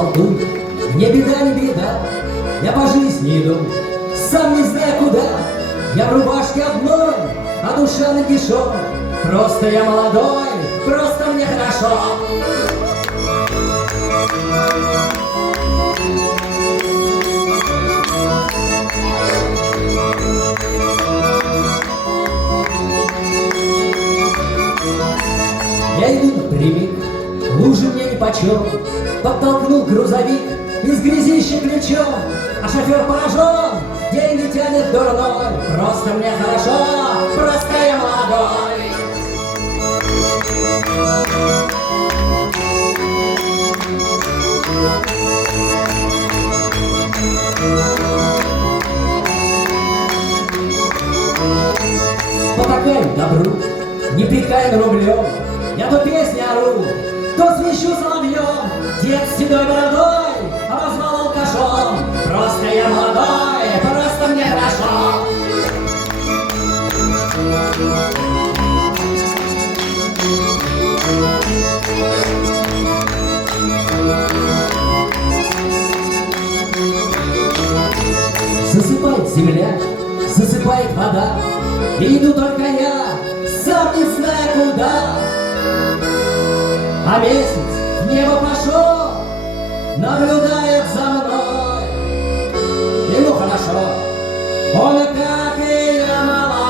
болтун, мне беда не беда, я по жизни иду, сам не знаю куда. Я в рубашке одной, а душа нагишом. Просто я молодой, просто мне хорошо. Я иду напрямик, лужи мне нипочем. Подтолкнул грузовик из грязища ключом, а шофер поражен, деньги тянет дурной. Просто мне хорошо, просто я молодой. Потакаем добру, непрекаем рублем, я то песни ору, то свищу соловьем. Дед с седой бородой обозвал алкашом. Просто я молодой, просто мне хорошо. Засыпает земля, засыпает вода, и иду только я, сам не знаю куда. А месяц в небо пошел, наблюдает за мной. Ему хорошо, он как и я молодой.